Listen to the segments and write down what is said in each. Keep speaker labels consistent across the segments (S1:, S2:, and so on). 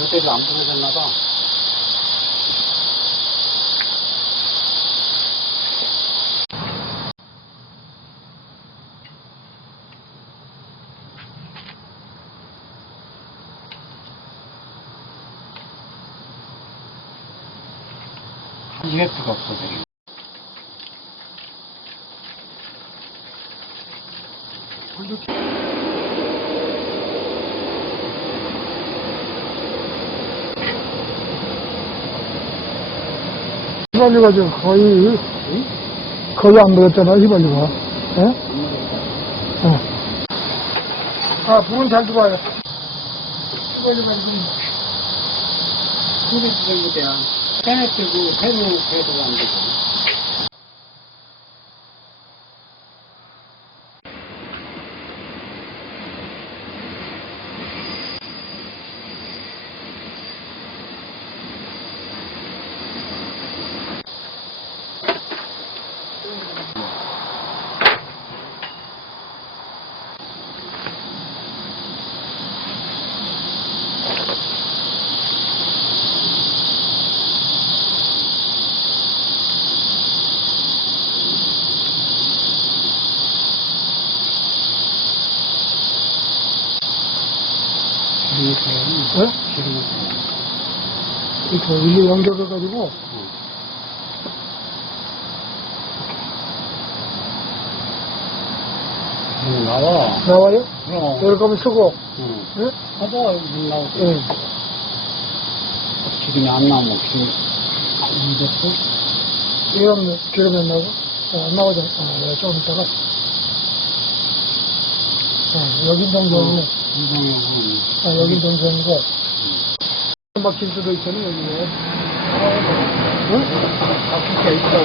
S1: 요새도 안 부러졌나 봐. 이게 뜨겁거든.
S2: 휘발유가 지금 거의, 거의 안 먹었잖아, 휘발유가. 예? 어. 아, 불은 잘 들어와요. 휘발유가 지금,
S1: 두개 정도 돼야. 해내 뜨고, 해내 해도 안 되고. 이렇게
S2: 예?
S1: 기름을
S2: 이렇게 일로 연결해가지고,
S1: 물 나와.
S2: 나와요?
S1: 그럼.
S2: 여기 가면 쓰고,
S1: 응.
S2: 예?
S1: 봐봐, 물 나오지.
S2: 예.
S1: 기름이 안 나오면 기름 안 됐어?
S2: 이러면 기름이 안 나고, 어, 안 나오죠. 어, 네, 좀 이따가. 어, 여긴 동전 아, 여긴 동전이고, 막힐 수도 있잖아요, 여기에. 응?
S1: 바퀴가 아, 있다고.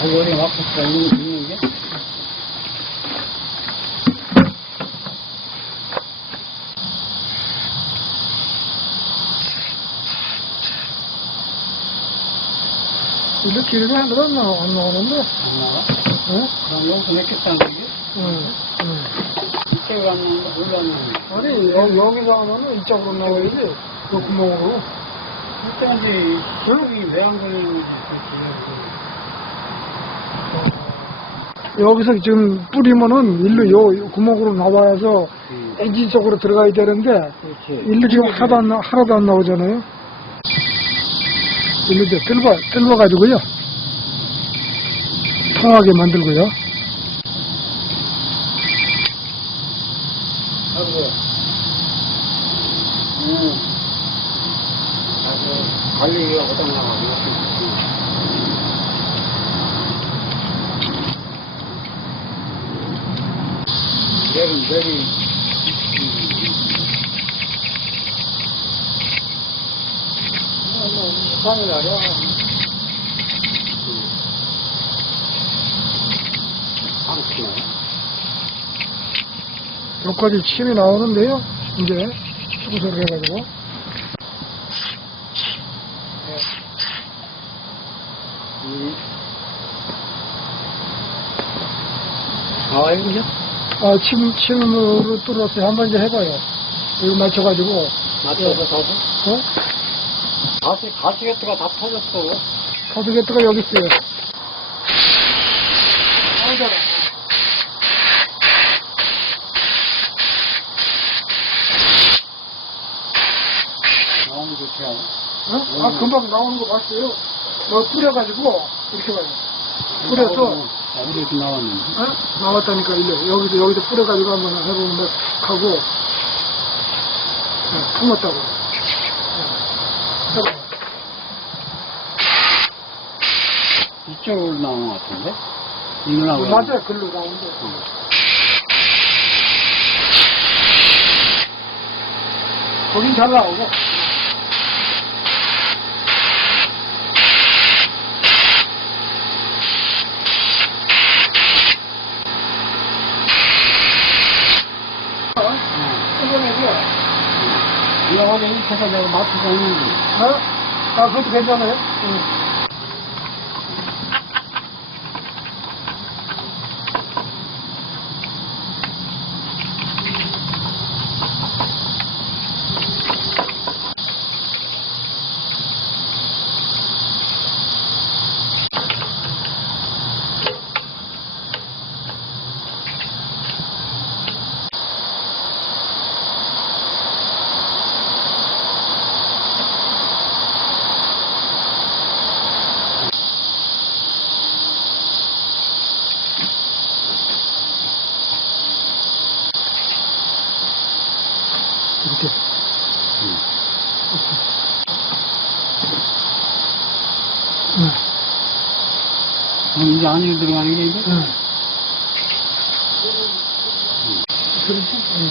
S1: 거기 어디 바퀴가 있는, 게?
S2: 이렇게 기름이 안 들어왔나? 안 나오는데?
S1: 안 나와?
S2: 응?
S1: 그럼 여기서 맺겠다는 거지?
S2: 응. 응.
S1: 이쪽으로 안 나오는데, 올라오는
S2: 아니, 여, 여기서 하면은 이쪽으로 나와야지. 그 구멍으로.
S1: 일단지, 기름이 왜안 걸리는지, 그
S2: 여기서 지금 뿌리면은 일로 요, 요 구멍으로 나와서
S1: 응.
S2: 엔진 쪽으로 들어가야 되는데,
S1: 그렇지.
S2: 일로 지금 하나도 안, 나- 하나도 안 나오잖아요. 일로 이제 뜰봐, 뜰봐 가지고요. 통하게 만들고요.
S1: 하고, 음, 아주 관리가 고장나가지고, 내리, 내리, 상이라요. 상치네.
S2: 여기까지 침이 나오는데요. 이제 청소를 해가지고.
S1: 음. 아, 이거요?
S2: 아, 침, 침으로 뚫었어요. 한번 이제 해봐요. 이거 맞춰가지고,
S1: 맞춰서 다시?
S2: 어?
S1: 다시, 가시게트가 다 터졌어.
S2: 가스게트가 여기 있어요. 아이고.
S1: 너무 좋지 않아?
S2: 어? 아, 금방 나오는 거 봤어요. 뭐 뿌려가지고, 이렇게 봐요. 뿌려서,
S1: 아, 우리도 나왔는데.
S2: 어? 나왔다니까, 일로. 여기도, 여기도 뿌려가지고 한번 해보면 막 하고, 어, 품었다고. 어.
S1: 이쪽으로 나오는 것 같은데?
S2: 어, 맞아요. 글로 나오는데. 거긴 잘 나오고.
S1: 이차서 내가 맞추고 있는데.
S2: 어? 아, 그것도 괜찮아요? 응. 이렇게.
S1: 응.
S2: 응,
S1: 어, 이제 안으로 들어가는 게 이제?
S2: 응.
S1: 응.
S2: 그렇지? 응.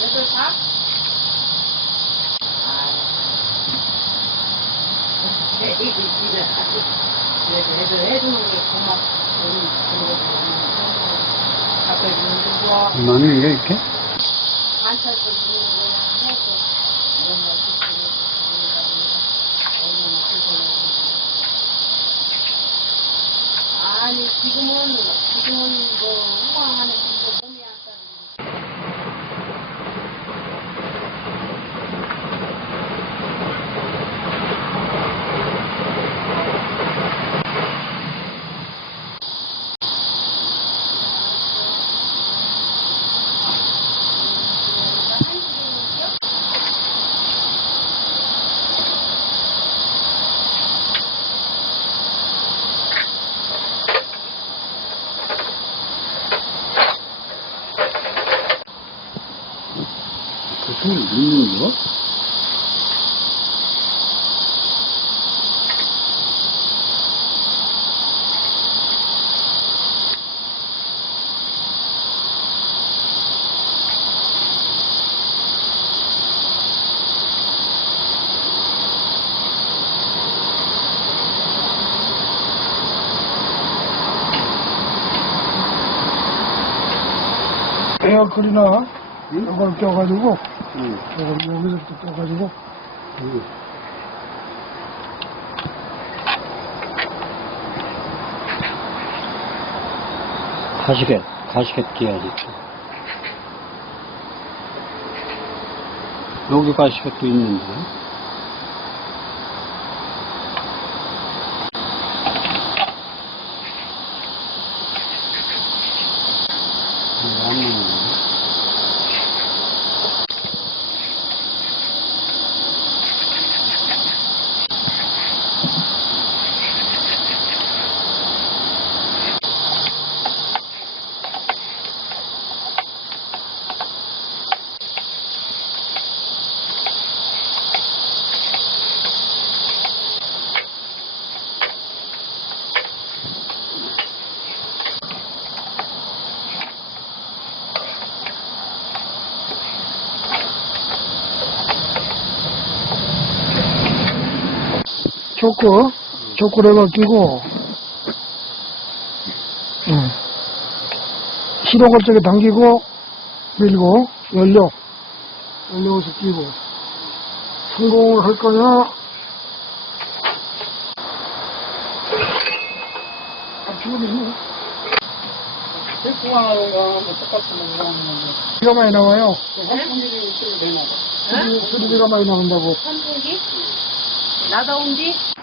S3: 여덟 다? 애들 애들 해주는 게 고맙. 아까 이런 거
S1: 많은 게 이렇게?
S3: 아니 지금은 지금은 뭐 후방하는
S2: 에어컨이나
S1: 응?
S2: 이걸 껴가지고,
S1: 응.
S2: 이걸 여기서부터 껴가지고,
S1: 응. 가시켓, 가시켓 끼야지. 여기 가시켓도 있는데. 음, 안 나오네.
S2: 초크, 초크레가 끼고, 응. 시동을 저기 당기고, 밀고, 연료, 연료에서 끼고, 성공을 할 거냐, 아. 비가 많이 나와요. 수리, 수리비가 많이 나온다고.
S3: 한풍기? 나다운지?